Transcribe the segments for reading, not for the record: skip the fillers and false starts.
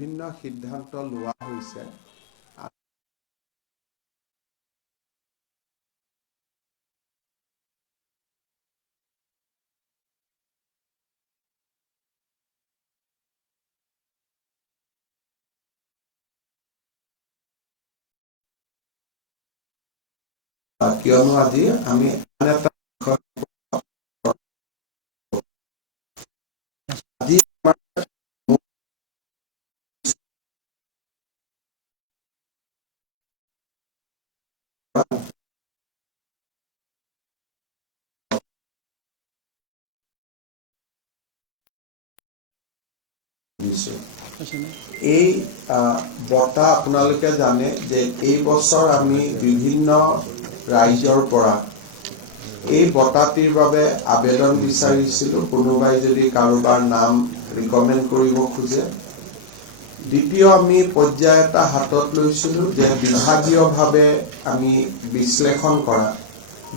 বিভিন্ন সিদ্ধান্ত লোৱা হৈছে। কিয়নো আজি আমি আজি এই বঁটা আপোনালোকে জানে যে এই বছৰ আমি বিভিন্ন ৰাজ্যৰ পৰা এই বঁটাটিৰ বাবে আবেদন বিচাৰিছিলোঁ, কোনোবাই যদি কাৰোবাৰ নাম ৰিকমেণ্ড কৰিব খোজে। দ্বিতীয় আমি পৰ্যায় এটা হাতত লৈছিলোঁ যে বিভাগীয়ভাৱে আমি বিশ্লেষণ কৰা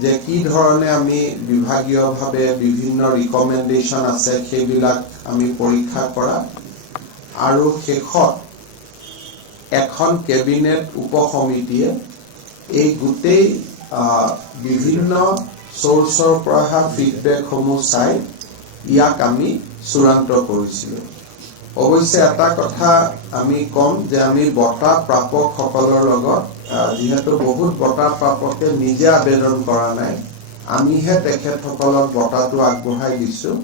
যে কি ধৰণে আমি বিভাগীয়ভাৱে বিভিন্ন ৰিকমেণ্ডেশ্যন আছে সেইবিলাক আমি পৰীক্ষা কৰা আৰু শেষত এখন কেবিনেট উপসমিতিয়ে এই গোটেই বিভিন্ন সোৰ্চৰ পৰা অহা ফিডবেকসমূহ চাই ইয়াক আমি চূড়ান্ত কৰিছিলোঁ। অৱশ্যে এটা কথা আমি কম যে আমি বঁটা প্ৰাপকসকলৰ লগত যিহেতু বহুত বঁটা প্ৰাপকে নিজে আবেদন কৰা নাই, আমিহে তেখেতসকলক বঁটাটো আগবঢ়াই দিছোঁ,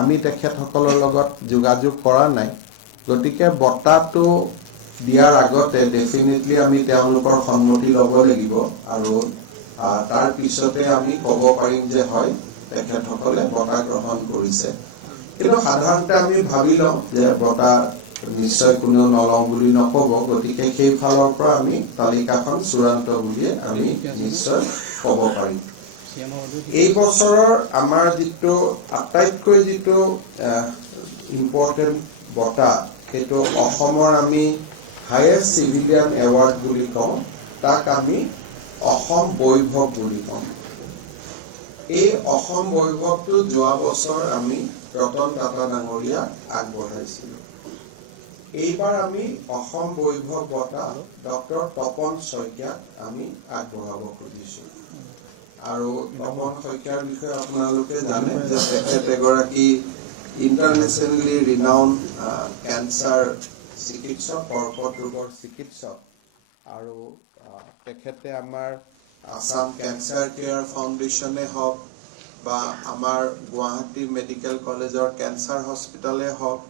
আমি তেখেতসকলৰ লগত যোগাযোগ কৰা নাই। গতিকে বঁটাটো দিয়াৰ আগতে ডেফিনেটলি আমি তেওঁলোকৰ সন্মতি ল'ব লাগিব আৰু তাৰ পিছতে আমি ক'ব পাৰিম যে হয় তেখেতসকলে বঁটা গ্ৰহণ কৰিছে। কিন্তু সাধাৰণতে আমি ভাবি লওঁ যে বঁটা নিশ্চয় কোনেও নলওঁ বুলি নক'ব, গতিকে সেইফালৰ পৰা আমি তালিকাখন চূড়ান্ত বুলিয়ে আমি নিশ্চয় ক'ব পাৰিম। এই বছৰৰ আমাৰ যিটো আটাইতকৈ যিটো ইম্পৰ্টেণ্ট বঁটা সেইটো অসমৰ আমি হায়েষ্ট চিভিলিয়ান এৱাৰ্ড বুলি কওঁ, তাক আমি অসম বৈভৱ বুলি কওঁ। এই অসম বৈভৱটো যোৱা বছৰ আমি ৰতন টাটা ডাঙৰীয়াক আগবঢ়াইছিলোঁ। এইবাৰ আমি অসম বৈভৱ বঁটা ডক্টৰ তপন শইকীয়াক আমি আগবঢ়াব খুজিছোঁ। আৰু তপন শইকীয়াৰ বিষয়ে আপোনালোকে জানে যে তেখেত এগৰাকী ইণ্টাৰনেশ্যনেলি ৰিনাউণ্ড কেঞ্চাৰ চিকিৎসক, কৰ্কট ৰোগৰ চিকিৎসক, আৰু তেখেতে আমাৰ আসাম কেঞ্চাৰ কেয়াৰ ফাউণ্ডেশ্যনে হওক বা আমাৰ গুৱাহাটী মেডিকেল কলেজৰ কেঞ্চাৰ হস্পিটালে হওক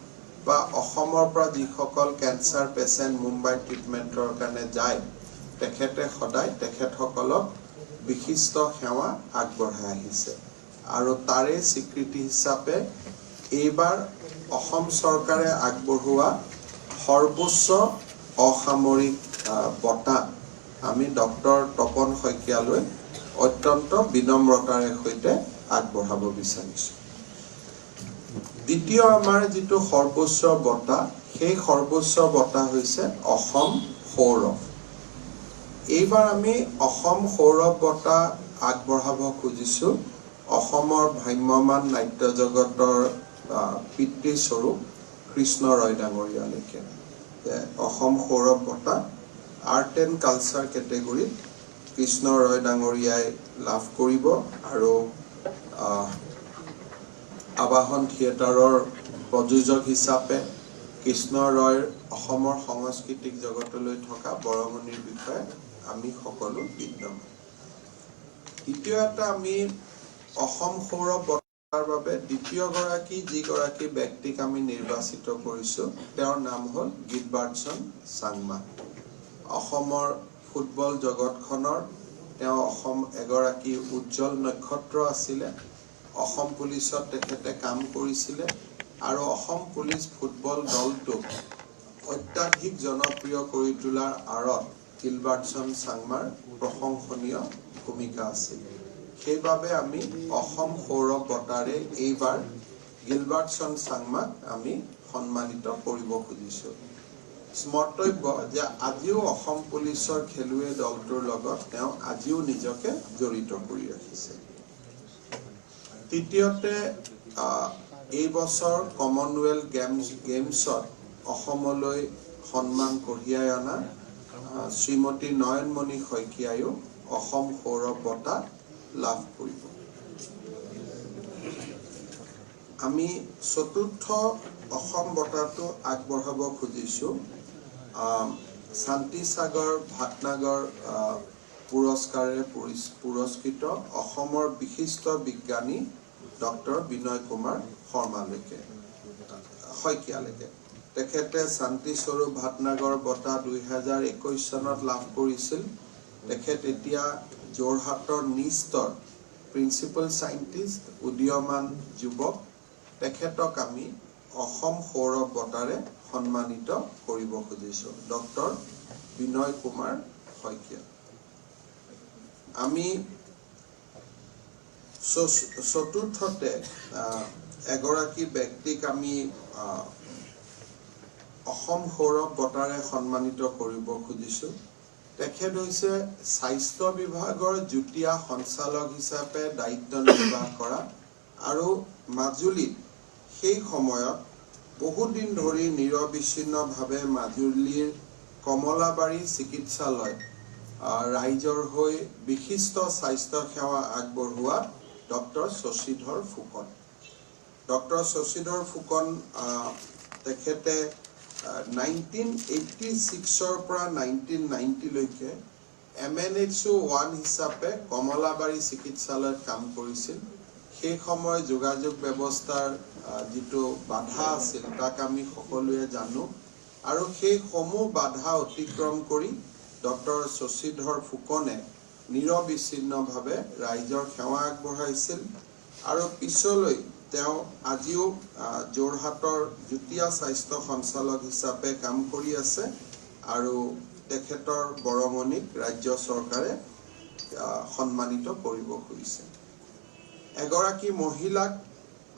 বা অসমৰ পৰা যিসকল কেঞ্চাৰ পেচেণ্ট মুম্বাই ট্ৰিটমেণ্টৰ কাৰণে যায়, তেখেতে সদায় তেখেতসকলক বিশিষ্ট সেৱা আগবঢ়াই আহিছে। আৰু তাৰে স্বীকৃতি হিচাপে এইবাৰ অসম চৰকাৰে আগবঢ়োৱা সৰ্বোচ্চ অসামৰিক বঁটা আমি ডক্টৰ তপন শইকীয়ালৈ অত্যন্ত বিনম্ৰতাৰে সৈতে আগবঢ়াব বিচাৰিছোঁ। দ্বিতীয় আমাৰ যিটো সৰ্বোচ্চ বঁটা, সেই সৰ্বোচ্চ বঁটা হৈছে অসম সৌৰভ। এইবাৰ আমি অসম সৌৰভ বঁটা আগবঢ়াব খুজিছোঁ অসমৰ ভ্ৰাম্যমান নাট্য জগতৰ পিতৃস্বৰূপ কৃষ্ণ ৰয় ডাঙৰীয়ালৈকে। অসম সৌৰভ বঁটা আৰ্ট এণ্ড কালচাৰ কেটেগৰীত কৃষ্ণ ৰয় ডাঙৰীয়াই লাভ কৰিব আৰু আবাহন থিয়েটাৰৰ প্ৰযোজক হিচাপে কৃষ্ণ ৰয়ৰ অসমৰ সাংস্কৃতিক জগতলৈ থকা বৰঙনিৰ বিষয়ে আমি সকলো বিদ্যমান। দ্বিতীয় এটা আমি অসম সৌৰভ বঁটাৰ বাবে দ্বিতীয়গৰাকী যিগৰাকী ব্যক্তিক আমি নিৰ্বাচিত কৰিছোঁ, তেওঁৰ নাম হ'ল গিলবাৰ্টছন চাংমা। অসমৰ ফুটবল জগতখনৰ তেওঁ এগৰাকী উজ্জ্বল নক্ষত্ৰ আছিলে। অসম পুলিচত তেখেতে কাম কৰিছিলে আৰু অসম পুলিচ ফুটবল দলটোক অত্যাধিক জনপ্ৰিয় কৰি তোলাৰ আঁৰত গিলবাৰ্টছন চাংমাৰ প্ৰশংসনীয় ভূমিকা আছিল। সেইবাবে আমি অসম সৌৰভ বঁটাৰে এইবাৰ গিলবাৰ্টছন চাংমাক আমি সন্মানিত কৰিব খুজিছোঁ। স্মৰ্তব্য যে আজিও অসম পুলিচৰ খেলুৱৈ দলটোৰ লগত তেওঁ আজিও নিজকে জড়িত কৰি ৰাখিছে। তৃতীয়তে এই বছৰ কমনৱেলথ গেমছত অসমলৈ সন্মান কঢ়িয়াই অনা শ্ৰীমতী নয়নমণি শইকীয়ায়ো অসম সৌৰভ বঁটা লাভ কৰিব। আমি চতুৰ্থ অসম বঁটাটো আগবঢ়াব খুজিছোঁ শান্তি সাগৰ ভাটনাগৰ পুৰস্কাৰে পুৰস্কৃত অসমৰ বিশিষ্ট বিজ্ঞানী ডক্টৰ বিনয় কুমাৰ শইকীয়ালৈকে। তেখেতে শান্তি স্বৰূপ ভাটনাগৰ বঁটা 2021 চনত লাভ কৰিছিল। তেখেত এতিয়া যোৰহাটৰ নিস্তৰ প্ৰিন্সিপাল চাইণ্টিষ্ট উদীয়মান যুৱক। তেখেতক আমি অসম সৌৰভ বঁটাৰে সন্মানিত কৰিব খুজিছোঁ ডক্টৰ বিনয় কুমাৰ শইকীয়া। আমি চতুৰ্থতে এগৰাকী ব্যক্তিক আমি অসম সৌৰভ বঁটাৰে সন্মানিত কৰিব খুজিছোঁ। তেখেত হৈছে স্বাস্থ্য বিভাগৰ যুটীয়া সঞ্চালক হিচাপে দায়িত্ব নিৰ্বাহ কৰা আৰু মাজুলীত সেই সময়ত বহুদিন ধৰি নিৰবিচ্ছিন্নভাৱে মাজুলীৰ কমলাবাৰী চিকিৎসালয় ৰাইজৰ হৈ বিশিষ্ট স্বাস্থ্য সেৱা আগবঢ়োৱা ডক্টৰ শশীধৰ ফুকন। ডক্টৰ শশীধৰ ফুকন তেখেতে 1986 পৰা 1990 লৈকে MNHO 1 হিচাপে কমলাবাৰী চিকিৎসালয়ত কাম কৰিছিল। সেই সময় যোগাযোগ ব্যৱস্থাৰ যিটো বাধা আছিল তাক আমি সকলোৱে জানো আৰু সেই সমূহ বাধা অতিক্ৰম কৰি ডক্টৰ শশীধৰ ফুকনে নিৰবিচ্ছিন্নভাৱে ৰাইজৰ সেৱা আগবঢ়াইছিল আৰু পিছলৈ তেওঁ আজিও যোৰহাটৰ যুটীয়া স্বাস্থ্য সঞ্চালক হিচাপে কাম কৰি আছে আৰু তেখেতৰ বৰঙণিক ৰাজ্য চৰকাৰে সন্মানিত কৰিব খুজিছে। এগৰাকী মহিলাক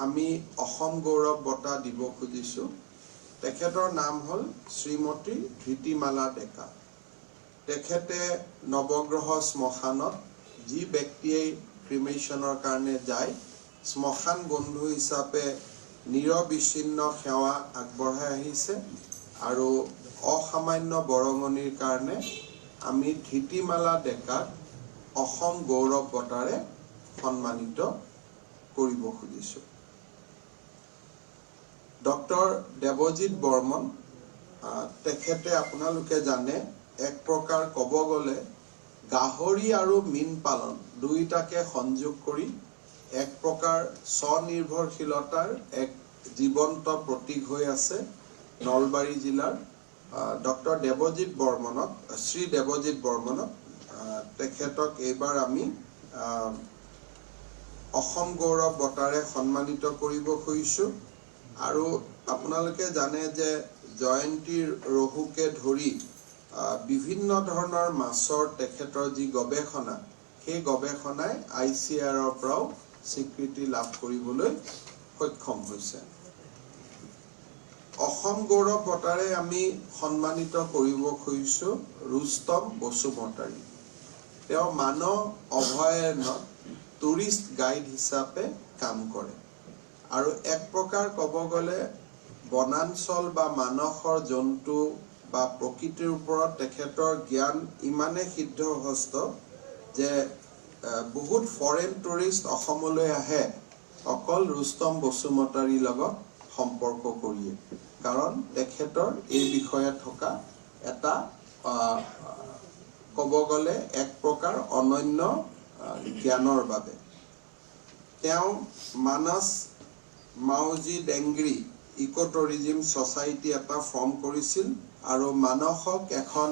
আমি অসম গৌৰৱ বঁটা দিব খুজিছোঁ। তেখেতৰ নাম হ'ল শ্ৰীমতী ধৃতিমালা ডেকা। তেখেতে নৱগ্ৰহ শ্মশানত যি ব্যক্তিয়ে ক্ৰিমেশ্যনৰ কাৰণে যায় শ্মশান বন্ধু হিচাপে নিৰবিচ্ছিন্ন সেৱা আগবঢ়াই আহিছে আৰু অসামান্য বৰঙণিৰ কাৰণে আমি ধৃতিমালা ডেকাক অসম গৌৰৱ বঁটাৰে সন্মানিত কৰিব খুজিছোঁ। ডক্টৰ দেৱজিৎ বৰ্মন তেখেতে আপোনালোকে জানে এক প্ৰকাৰ ক'ব গ'লে গাহৰি আৰু মীন পালন দুয়োটাকে সংযোগ কৰি এক প্ৰকাৰ স্বনিৰ্ভৰশীলতাৰ এক জীৱন্ত প্ৰতীক হৈ আছে নলবাৰী জিলাৰ ডক্টৰ দেৱজিৎ বৰ্মনক শ্ৰী দেৱজিৎ বৰ্মনক তেখেতক এইবাৰ আমি অসম গৌৰৱ বঁটাৰে সন্মানিত কৰিব খুজিছোঁ। আৰু আপোনালোকে জানে যে জয়ন্তী ৰহুকে ধৰি বিভিন্ন ধৰণৰ মাছৰ তেখেতৰ যি গৱেষণা সেই গৱেষণাই ICAR-ৰ পৰাও স্বীকৃতি লাভ কৰিবলৈ সক্ষম হৈছে। অসম গৌৰৱ বঁটাৰে আমি সন্মানিত কৰিব খুজিছোঁ ৰুস্তম বসুমতাৰী। তেওঁ মানৱ অভয়াৰণ্যত টুৰিষ্ট গাইড হিচাপে কাম কৰে আৰু এক প্ৰকাৰ ক'ব গ'লে বনাঞ্চল বা মানসৰ জন্তু বা প্ৰকৃতিৰ ওপৰত তেখেতৰ জ্ঞান ইমানে সিদ্ধহস্ত যে বহুত ফৰেন টুৰিষ্ট অসমলৈ আহে অকল ৰুস্তম বসুমতাৰীৰ লগত সম্পৰ্ক কৰিয়ে, কাৰণ তেখেতৰ এই বিষয়ে থকা এটা ক'ব গ'লে এক প্ৰকাৰ অনন্য জ্ঞানৰ বাবে। তেওঁ মানস মাউজি ডেংগ্ৰী ইকো টুৰিজিম ছ'চাইটি এটা ফৰ্ম কৰিছিল আৰু মানসক এখন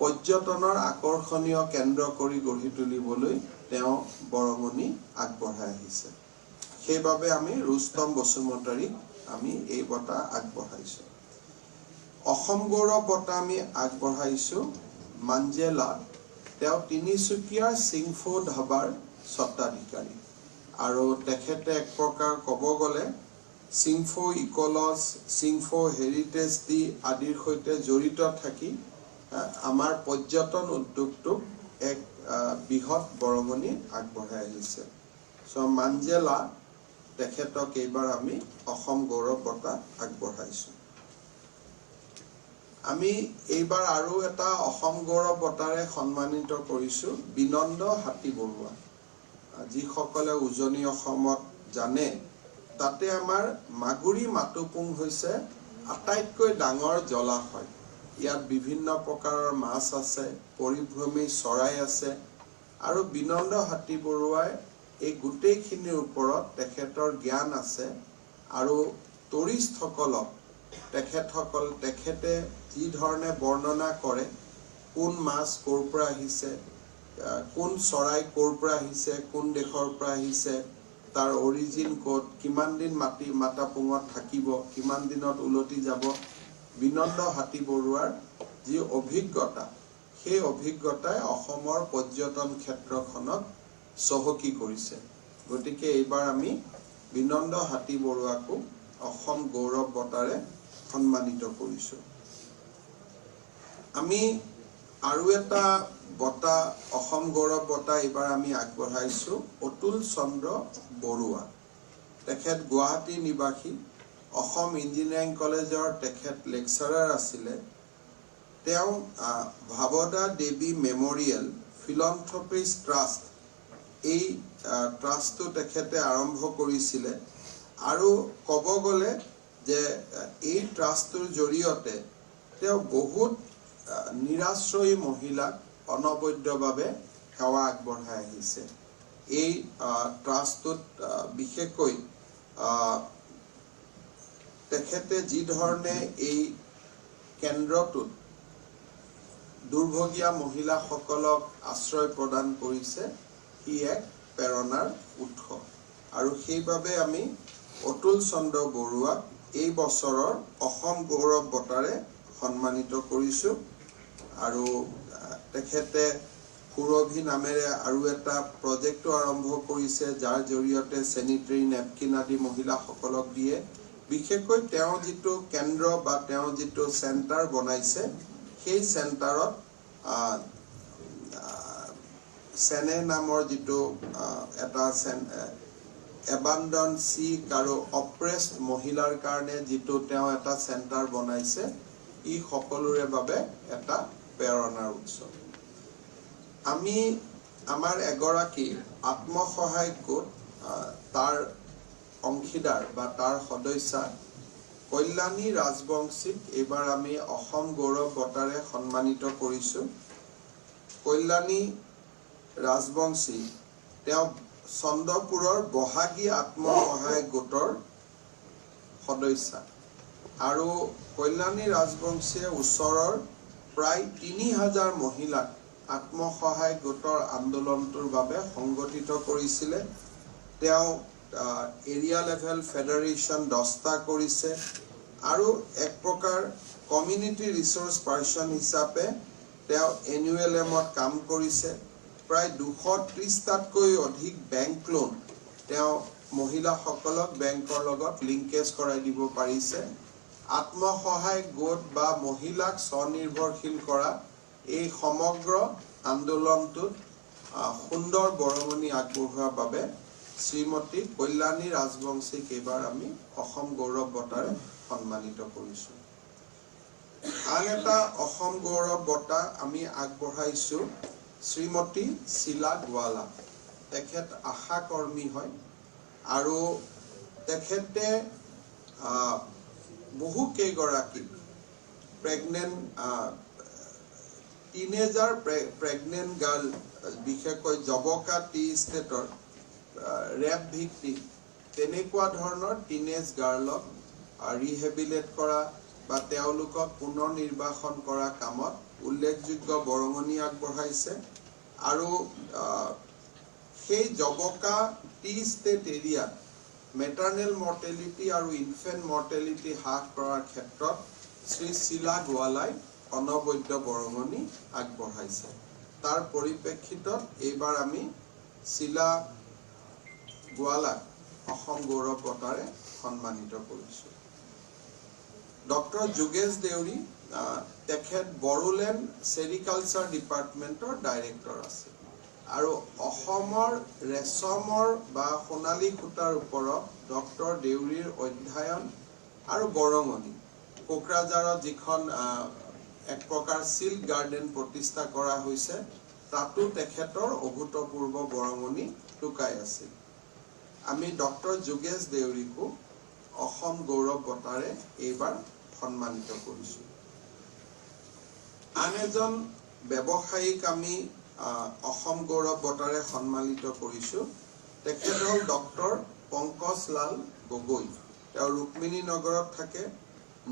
পৰ্যটনৰ আকৰ্ষণীয় কেন্দ্ৰ কৰি গঢ়ি তুলিবলৈ তেওঁ বৰঙণি আগবঢ়াই আহিছে। সেইবাবে আমি ৰুস্তম বসুমতাৰীক আমি এই বঁটা আগবঢ়াইছোঁ। অসম গৌৰৱ বঁটা আমি আগবঢ়াইছোঁ মাঞ্জেলা। তেওঁ তিনিচুকীয়াৰ চিংফো ধাবাৰ স্বত্বাধিকাৰী আৰু তেখেতে এক প্ৰকাৰ ক'ব গ'লে চিংফো ইকলজ চিংফো হেৰিটেজ ডি আদিৰ সৈতে জড়িত থাকি আমাৰ পৰ্যটন উদ্যোগটোক এক বৃহৎ বৰঙণি আগবঢ়াই আহিছে। মাঞ্জেলা তেখেতক এইবাৰ আমি অসম গৌৰৱ বঁটা আগবঢ়াইছোঁ। আমি এইবাৰ আৰু এটা অসম গৌৰৱ বঁটাৰে সন্মানিত কৰিছোঁ বিনন্দ হাতী বৰুৱা। যিসকলে উজনি অসমত জানে, তাতে আমাৰ মাগুৰী মাতুপুং হৈছে আটাইতকৈ ডাঙৰ জলাশয়। ইয়াত বিভিন্ন প্ৰকাৰৰ মাছ আছে, পৰিভ্ৰমী চৰাই আছে, আৰু বিনন্দ হাতী বৰুৱাই এই গোটেইখিনিৰ ওপৰত তেখেতৰ জ্ঞান আছে। আৰু টুৰিষ্টসকলক তেখেতে যি ধৰণে বৰ্ণনা কৰে, কোন মাছ ক'ৰ পৰা আহিছে, কোন চৰাই ক'ৰ পৰা আহিছে, কোন দেশৰ পৰা আহিছে, তাৰ অৰিজিন ক'ত, কিমান দিন মাতাপুঙত থাকিব, কিমান দিনত উলটি যাব, বিনন্দ হাতী বৰুৱাৰ যি অভিজ্ঞতা, সেই অভিজ্ঞতাই অসমৰ পৰ্যটন ক্ষেত্ৰখনক চহকী কৰিছে। গতিকে এইবাৰ আমি বিনন্দ হাতী বৰুৱাকো অসম গৌৰৱ বঁটাৰে সন্মানিত কৰিছোঁ। আমি আৰু এটা বঁটা, অসম গৌৰৱ বঁটা এইবাৰ আমি আগবঢ়াইছোঁ অতুল চন্দ্ৰ বৰুৱা। তেখেত গুৱাহাটী নিবাসী, অসম ইঞ্জিনিয়াৰিং কলেজৰ তেখেত লেকচাৰাৰ আছিলে। তেওঁ ভাৱদা দেৱী মেমৰিয়েল ফিলন্থ্ৰপিছ ট্ৰাষ্ট, এই ট্ৰাষ্টটো তেখেতে আৰম্ভ কৰিছিলে। আৰু ক'ব গ'লে যে এই ট্ৰাষ্টটোৰ জৰিয়তে তেওঁ বহুত নিৰাশ্ৰয়ী মহিলাক অনবদ্যভাৱে সেৱা আগবঢ়াই আহিছে। এই ট্ৰাষ্টটোত বিশেষকৈ তেখেতে যি ধৰণে এই কেন্দ্ৰটোত দুৰ্ভগীয়া মহিলাসকলক আশ্ৰয় প্ৰদান কৰিছে, সি এক প্ৰেৰণাৰ উৎস। আৰু সেইবাবে আমি অতুল চন্দ্ৰ বৰুৱাক এই বছৰৰ অসম গৌৰৱ বঁটাৰে সন্মানিত কৰিছোঁ। আৰু তেখেতে সুৰভি নামেৰে আৰু এটা প্ৰজেক্টো আৰম্ভ কৰিছে, যাৰ জৰিয়তে চেনিটেৰী নেপকিন আদি মহিলাসকলক দিয়ে। বিশেষকৈ তেওঁ যিটো কেন্দ্ৰ বা তেওঁ যিটো চেণ্টাৰ বনাইছে, সেই চেণ্টাৰত চেনে নামৰ যিটো এটা এবাণ্ডন চিক আৰু অপ্ৰেছড মহিলাৰ কাৰণে যিটো তেওঁ এটা চেণ্টাৰ বনাইছে, ই সকলোৰে বাবে এটা প্ৰেৰণাৰ উৎস। আমি আমাৰ এগৰাকী আত্মসহায়ক গোট, তাৰ অংশীদাৰ বা তাৰ সদস্যা কল্যাণী ৰাজবংশীক এইবাৰ আমি অসম গৌৰৱ বঁটাৰে সন্মানিত কৰিছোঁ। কল্যাণী ৰাজবংশী তেওঁ চন্দ্ৰপুৰৰ বহাগী আত্মসহায়ক গোটৰ সদস্যা। আৰু কল্যাণী ৰাজবংশীয়ে ওচৰৰ প্ৰায় ৩,০০০ মহিলাক আত্মসহায়ক গোটৰ আন্দোলনটোৰ বাবে সংগঠিত কৰিছিলে। তেওঁ এৰিয়া লেভেল ফেডাৰেশ্যন 10টা কৰিছে, আৰু এক প্ৰকাৰ কমিউনিটি ৰিচোৰ্চ পাৰ্চন হিচাপে তেওঁ NULM-ত কাম কৰিছে। প্ৰায় 230টাতকৈ অধিক বেংক লোন তেওঁ মহিলাসকলক বেংকৰ লগত লিংকেজ কৰাই দিব পাৰিছে। আত্মসহায়ক গোট বা মহিলাক স্বনিৰ্ভৰশীল কৰা এই সমগ্ৰ আন্দোলনটোত সুন্দৰ বৰঙণি আগবঢ়োৱাৰ বাবে শ্ৰীমতী কল্যাণী ৰাজবংশীক এইবাৰ আমি অসম গৌৰৱ বঁটাৰে সন্মানিত কৰিছোঁ। আন এটা অসম গৌৰৱ বঁটা আমি আগবঢ়াইছোঁ শ্ৰীমতী শীলা গোৱালা। তেখেত আশা কৰ্মী হয়, আৰু তেখেতে বহু কেইগৰাকী টিনেজাৰ প্ৰেগনেণ্ট গাৰ্ল, বিশেষকৈ জবকা টি ষ্টেটৰ ৰেপ ভিক্টিম, তেনেকুৱা ধৰণৰ টিনেজ গাৰ্লক ৰিহেবিলেট কৰা বা তেওঁলোকক পুনৰ নিৰ্বাসন কৰা কামত উল্লেখযোগ্য বৰঙণি আগবঢ়াইছে। আৰু সেই জবকা টি ষ্টেট এৰিয়াত মেটাৰ্নেল মৰ্টেলিটি আৰু ইনফেণ্ট মৰ্টেলিটি হ্ৰাস কৰাৰ ক্ষেত্ৰত শ্ৰী শীলা গোৱালাই অনবদ্য বৰঙণি আগবঢ়াইছে। তাৰ পৰিপ্ৰেক্ষিতত এইবাৰ আমি শীলা গোৱালাক অসম গৌৰৱ বঁটাৰে সন্মানিত কৰিছোঁ। ডক্টৰ যোগেশ দেউৰী, তেখেত বড়োলেণ্ড ছেৰিকালচাৰ ডিপাৰ্টমেণ্টৰ ডাইৰেক্টৰ আছে। আৰু অসমৰ ৰেচমৰ বা সোণালী সূতাৰ ওপৰত ডক্টৰ দেউৰীৰ অধ্যয়ন আৰু বৰঙণি, কোকৰাঝাৰত যিখন এক প্ৰকাৰ সিল্ক গাৰ্ডেন প্ৰতিষ্ঠা কৰা হৈছে তাতো তেখেতৰ অভূতপূৰ্ব বৰঙণি লুকাই আছিল আমি ডক্টৰ যোগেশ দেউৰীকো অসম গৌৰৱ বঁটাৰে এইবাৰ সন্মানিত কৰিছো আন এজন ব্যৱসায়িক আমি অসম গৌৰৱ বঁটাৰে সন্মানিত কৰিছো তেখেত হল ডক্টৰ পংকজ লাল গগৈ তেওঁ ৰুক্মিণী নগৰত থাকে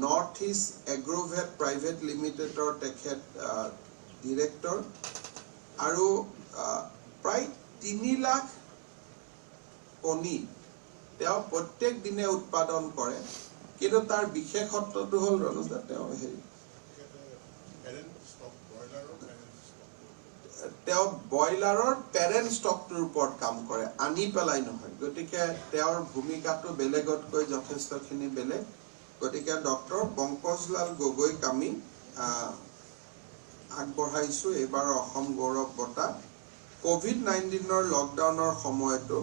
নৰ্থ ইষ্ট এগ্ৰোভেট প্ৰাইভেট লিমিটেডৰ তেখেত ডিৰেক্টৰ আৰু প্ৰায় 3 লাখ কণী তেওঁ প্ৰত্যেক দিনে উৎপাদন কৰে কিন্তু তাৰ বিশেষত্বটো হল ৰনজদা তেওঁ হেৰি তেওঁ বয়লাৰৰ পেৰেন্ট ষ্টকটোৰ ওপৰত কাম কৰে আনি পেলাই নহয় গতিকে তেওঁৰ ভূমিকাটো বেলেগতকৈ যথেষ্টখিনি বেলেগ গতিকে ডক্টৰ পংকজলাল গগৈক আমি আগবঢ়াইছো এইবাৰ অসম গৌৰৱ বঁটা কোভিড-19ৰ লকডাউনৰ সময়তো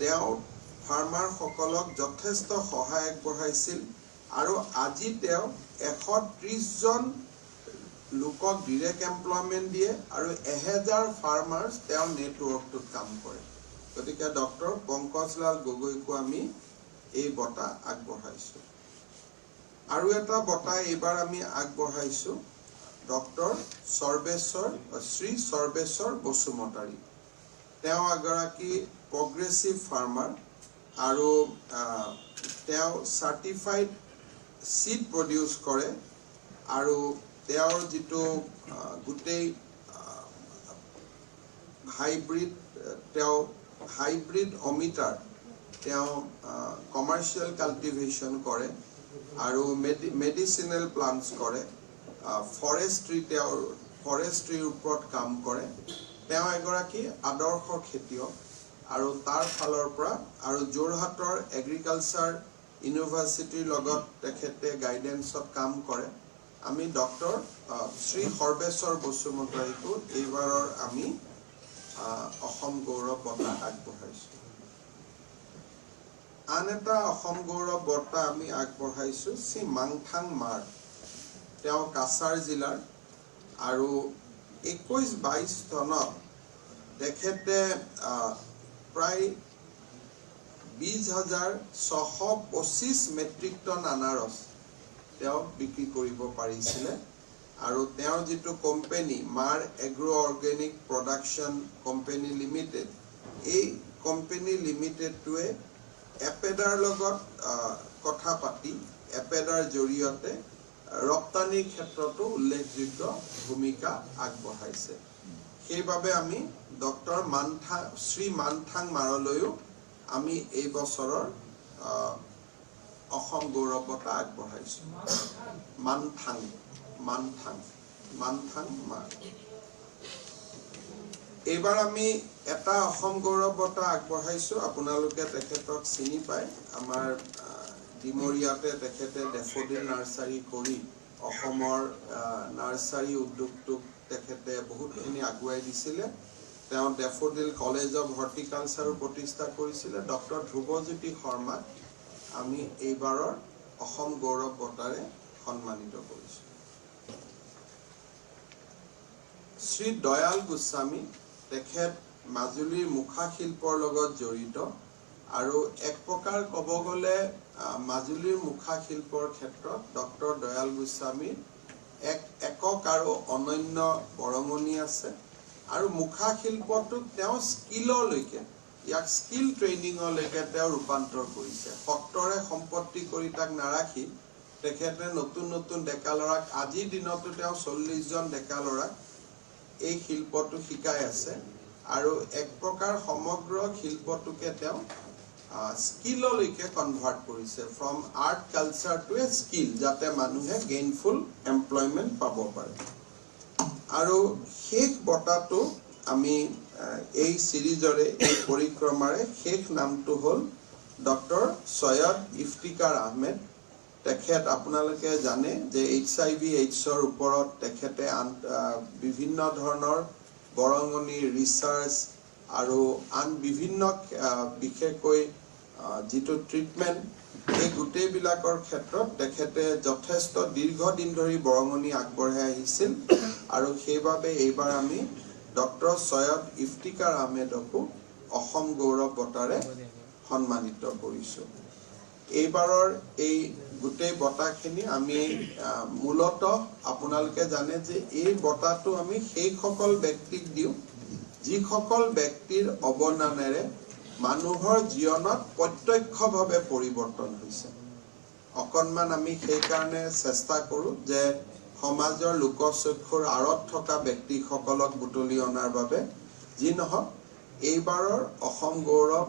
তেওঁ ফাৰ্মাৰ সকলক যথেষ্ট সহায় আগবঢ়াইছিল আৰু আজি তেওঁ 130 জন লোকক ডিৰেক্ট এমপ্লয়মেন্ট দিয়ে আৰু 1000 ফাৰ্মাৰ্স তেওঁ নেটৱৰ্কটোত কাম কৰে গতিকে ডক্টৰ পংকজলাল গগৈকো আমি এই বঁটা আগবঢ়াইছো আৰু এটা বঁটা এইবাৰ আমি আগবঢ়াইছো ডক্টৰ শ্ৰী সৰ্বেশ্বৰ বসুমতাৰী তেওঁ এগৰাকী প্ৰগ্ৰেছিভ ফাৰ্মাৰ আৰু তেওঁ চাৰ্টিফাইড সিড প্ৰডিউস কৰে আৰু তেওঁৰ যিটো গুটেই হাইব্ৰিড অমিতাৰ তেওঁ কমাৰ্শিয়াল কাল্টিভেশ্যন কৰে আৰু মেডিচিনেল প্লান্টস কৰে ফৰেষ্ট্ৰিৰ ওপৰত কাম কৰে তেওঁ এগৰাকী আদৰ্শ খেতিয়ক আৰু তাৰ ফালৰ পৰা আৰু যোৰহাটৰ এগ্ৰিকালচাৰ ইউনিভাৰ্চিটিৰ লগত তেখেতে গাইডেন্সত কাম কৰে আমি ডক্টৰ শ্ৰী সৰ্বেশ্বৰ বসুমতাৰীকো এইবাৰৰ আমি অসম গৌৰৱ বঁটা আগবঢ়াইছো আন এটা অসম গৌৰৱ বঁটা আমি আগবঢ়াইছো শ্ৰী মাংথাং মাৰ তেওঁ কাছাৰ জিলাৰ আৰু 21-22 চনত তেখেতে প্ৰায় 20,625 মেট্ৰিক টন আনাৰস তেওঁ বিক্ৰী কৰিব পাৰিছিলে আৰু তেওঁৰ যিটো কোম্পানী মাৰ agro organic production company limited এই কোম্পানী লিমিটেডটোৱে এপেডাৰ লগত কথা পাতি এপেডাৰ জৰিয়তে ৰপ্তানিৰ ক্ষেত্ৰতো উল্লেখযোগ্য ভূমিকা আগবঢ়াইছে সেইবাবে আমি ডক্টৰ শ্ৰী মানথাং মাৰলৈও আমি এই বছৰৰ অসম গৌৰৱ বঁটা আগবঢ়াইছো মানথাং মাৰ এইবাৰ আমি এটা অসম গৌৰৱ বঁটা আগবঢ়াইছো আপোনালোকে তেখেতক চিনি পায় আমাৰ ডিমৰিয়াতে তেখেতে ডেফোডিল নাৰ্সাৰী কৰি অসমৰ নাৰ্সাৰী উদ্যোগটোক তেখেতে বহুতখিনি আগুৱাই দিছিলে তেওঁ ডেফোডিল কলেজ অফ হৰ্টিকালচাৰ প্ৰতিষ্ঠা কৰিছিলে ডক্টৰ ধ্ৰুৱজ্যোতি শৰ্মাক আমি এইবাৰৰ অসম গৌৰৱ বঁটাৰে সন্মানিত কৰিছো শ্ৰী দয়াল গোস্বামী তেখেত মাজুলীৰ মুখা শিল্পৰ লগত জড়িত আৰু এক প্ৰকাৰ ক'ব গ'লে মাজুলীৰ মুখা শিল্পৰ ক্ষেত্ৰত ডক্টৰ দয়াল গোস্বামীৰ একক আৰু অনন্য বৰঙণি আছে আৰু মুখা শিল্পটোক তেওঁ স্কিললৈকে ইয়াক স্কিল ট্ৰেইনিঙলৈকে তেওঁ ৰূপান্তৰ কৰিছে সত্তৰে সম্পত্তি কৰি তাক নাৰাখি তেখেতে নতুন নতুন ডেকা ল'ৰাক আজিৰ দিনতো তেওঁ 40 জন ডেকা ল'ৰাক এই শিল্পটো শিকাই আছে আৰু এক প্ৰকাৰ সমগ্ৰ শিল্পটোকে তেওঁ স্কিললৈকে কনভাৰ্ট কৰিছে from art culture to a skill যাতে মানুহে গেইনফুল এমপ্লয়মেন্ট পাব পাৰে আৰু শেষ বঁটাটো আমি এই সিৰিজৰে এই পৰিক্ৰমাৰে শেষ নামটো হ'ল ডক্টৰ সৈয়দ ইফতিকাৰ আহমেদ তেখেত আপোনালোকে জানে যে HIV AIDS-ৰ ওপৰত তেখেতে বিভিন্ন ধৰণৰ বৰঙণি ৰিচাৰ্চ আৰু আন বিভিন্ন বিশেষকৈ যিটো ট্ৰিটমেন্ট এই গোটেইবিলাকৰ ক্ষেত্ৰত তেখেতে যথেষ্ট দীৰ্ঘদিন ধৰি বৰঙণি আগবঢ়াই আহিছিল আৰু সেইবাবে এইবাৰ আমি ডক্টৰ সৈয়দ ইফতিকাৰ আহমেদকো অসম গৌৰৱ বঁটাৰে সন্মানিত কৰিছোঁ। এইবাৰৰ এই গোটেই বঁটাখিনি আমি মূলতঃ আপোনালোকে জানে যে এই বঁটাটো আমি সেইসকল ব্যক্তিক দিওঁ যিসকল ব্যক্তিৰ অৱদানেৰে মানুহৰ জীৱনত প্ৰত্যক্ষভাৱে পৰিৱৰ্তন হৈছে। অকণমান আমি সেইকাৰণে চেষ্টা কৰোঁ যে সমাজৰ লোকচক্ষুৰ আঁৰত থকা ব্যক্তিসকলক বুটলি অনাৰ বাবে। যি নহওক এইবাৰৰ অসম গৌৰৱ,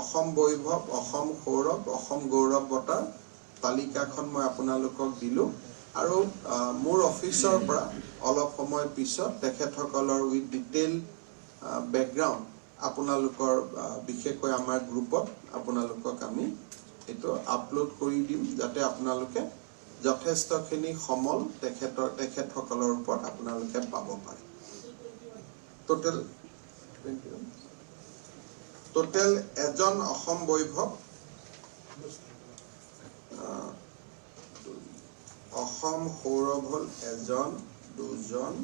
অসম বৈভৱ, অসম সৌৰভ, অসম গৌৰৱ বঁটাৰ তালিকাখন মই আপোনালোকক দিলোঁ আৰু মোৰ অফিচৰ পৰা অলপ সময় পিছত তেখেতসকলৰ উইথ ডিটেইল বেকগ্ৰাউণ্ড আপোনালোকৰ বিশেষকৈ আমাৰ গ্ৰুপত আপোনালোকক আমি এইটো আপলোড কৰি দিম যাতে আপোনালোকে যথেষ্টখিনি সমল তেখেতসকলৰ ওপৰত আপোনালোকে পাব পাৰে। টোটেল এজন অসম বৈভৱ, অসম সৌৰভ হ'ল এজন, দুজন,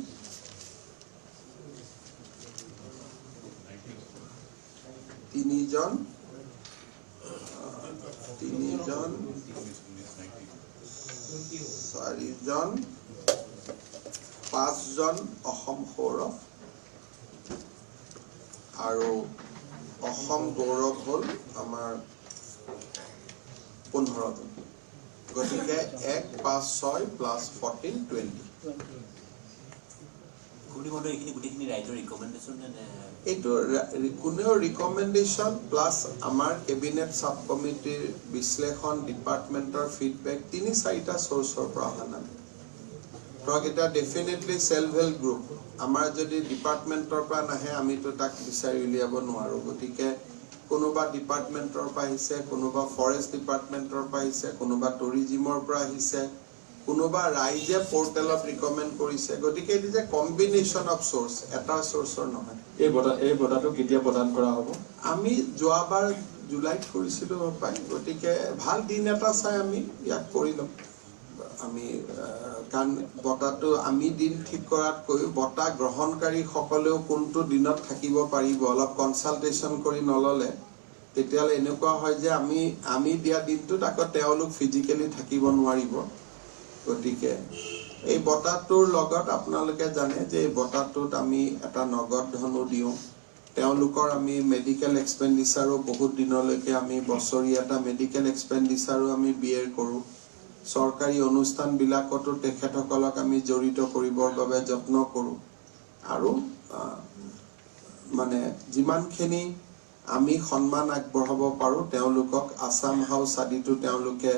তিনিজন, চাৰিজন, পাঁচজন অসম সৌৰভ আৰু অসম গৌৰৱ হ'ল আমাৰ 15জন। গতিকে 1, 5, 6 + 14 20। এইটো কোনেও ৰিকমেণ্ডেশ্যন প্লাছ আমাৰ কেবিনেট চাব কমিটিৰ বিশ্লেষণ, ডিপাৰ্টমেণ্টৰ ফিডবেক 3-4টা চ'ৰ্চৰ পৰা অহা নাই। ধৰক এতিয়া ডেফিনেটলি চেল্ফ হেল্প গ্ৰুপ আমাৰ যদি ডিপাৰ্টমেণ্টৰ পৰা নাহে আমিতো তাক বিচাৰি উলিয়াব নোৱাৰোঁ। গতিকে কোনোবা ডিপাৰ্টমেণ্টৰ পৰা আহিছে, কোনোবা ফৰেষ্ট ডিপাৰ্টমেণ্টৰ পৰা আহিছে, কোনোবা টুৰিজিমৰ পৰা আহিছে, কোনোবা ৰাইজে পৰ্টেলত ৰিকমেণ্ড কৰিছে। গতিকে এইটো যে কম্বিনেশ্যন অফ চ'ৰ্চ, এটা চ'ৰ্চৰ নহয়। এই বঁটাটো কেতিয়া প্ৰদান কৰা হ'ব? আমি যোৱাবাৰ জুলাইত কৰিছিলোঁ পাই। গতিকে ভাল দিন এটা চাই আমি ইয়াক কৰি ল'ম। আমি কাৰণ বঁটাটো আমি দিন ঠিক কৰাতকৈ বঁটা গ্ৰহণকাৰীসকলেও কোনটো দিনত থাকিব পাৰিব অলপ কনচালটেশ্যন কৰি নল'লে তেতিয়াহ'লে এনেকুৱা হয় যে আমি দিয়া দিনটোত আকৌ তেওঁলোক ফিজিকেলি থাকিব নোৱাৰিব। গতিকে এই বঁটাটোৰ লগত আপোনালোকে জানে যে এই বঁটাটোত আমি এটা নগদ ধনো দিওঁ। তেওঁলোকৰ আমি মেডিকেল এক্সপেণ্ডিচাৰো বহুত দিনলৈকে আমি বছৰি এটা মেডিকেল এক্সপেণ্ডিচাৰো আমি বিয়েৰ কৰোঁ। চৰকাৰী অনুষ্ঠানবিলাকতো তেখেতসকলক আমি জড়িত কৰিবৰ বাবে যত্ন কৰোঁ আৰু মানে যিমানখিনি আমি সন্মান আগবঢ়াব পাৰোঁ তেওঁলোকক আছাম হাউচ আদিতো তেওঁলোকে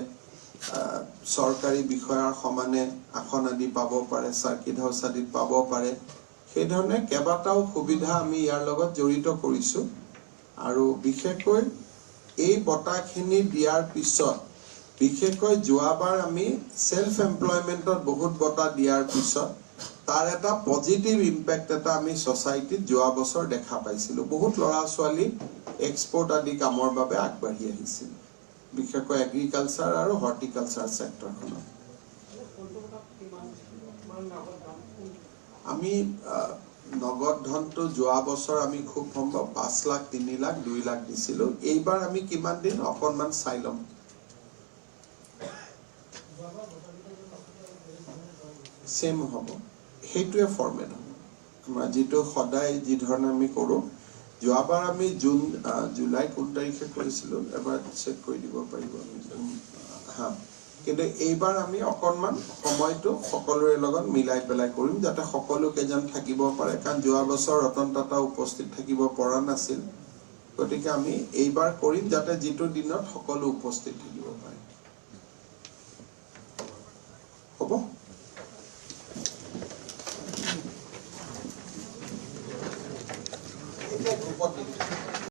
চৰকাৰী বিষয়াৰ সমানে আসন আদি পাব পাৰে, চাৰ্কিট হাউচ আদিত পাব পাৰে। সেইধৰণে কেইবাটাও সুবিধা আমি ইয়াৰ লগত জড়িত কৰিছোঁ আৰু বিশেষকৈ এই বঁটাখিনি দিয়াৰ পিছত বিশেষকৈ যোৱাবাৰ আমি সেলফ এমপ্লয়মেণ্টত বহুত বঁটা দিয়াৰ পিছত তাৰ এটা পজিটিভ ইম্পেক্ট এটা আমি ছ'চাইটিত যোৱা বছৰ দেখা পাইছিলোঁ। বহুত ল'ৰা ছোৱালী এক্সপৰ্ট আদি কামৰ বাবে আগবাঢ়ি আহিছিল, বিশেষকৈ এগ্ৰিকালচাৰ আৰু হৰ্টিকালচাৰ চেক্টৰখনত। আমি নগদ ধনটো যোৱা বছৰ আমি খুব সম্ভৱ 5 লাখ, 3 লাখ, 2 লাখ দিছিলোঁ। এইবাৰ আমি কিমান দিন অকণমান চাই ল'ম। সেম হ'ব, সেইটোৱে ফৰ্মেট হ'ব আমাৰ যিটো সদায় যি ধৰণে আমি কৰোঁ। যোৱাবাৰ আমি জুলাই কোন তাৰিখে কৰিছিলোঁ এবাৰ চেক কৰি দিব পাৰিব হা। কিন্তু এইবাৰ আমি অকণমান সময়টো সকলোৰে লগত মিলাই পেলাই কৰিম যাতে সকলো কেইজন থাকিব পাৰে, কাৰণ যোৱা বছৰ ৰতন টাটা উপস্থিত থাকিব পৰা নাছিল। গতিকে আমি এইবাৰ কৰিম যাতে যিটো দিনত সকলো উপস্থিত থাকিব।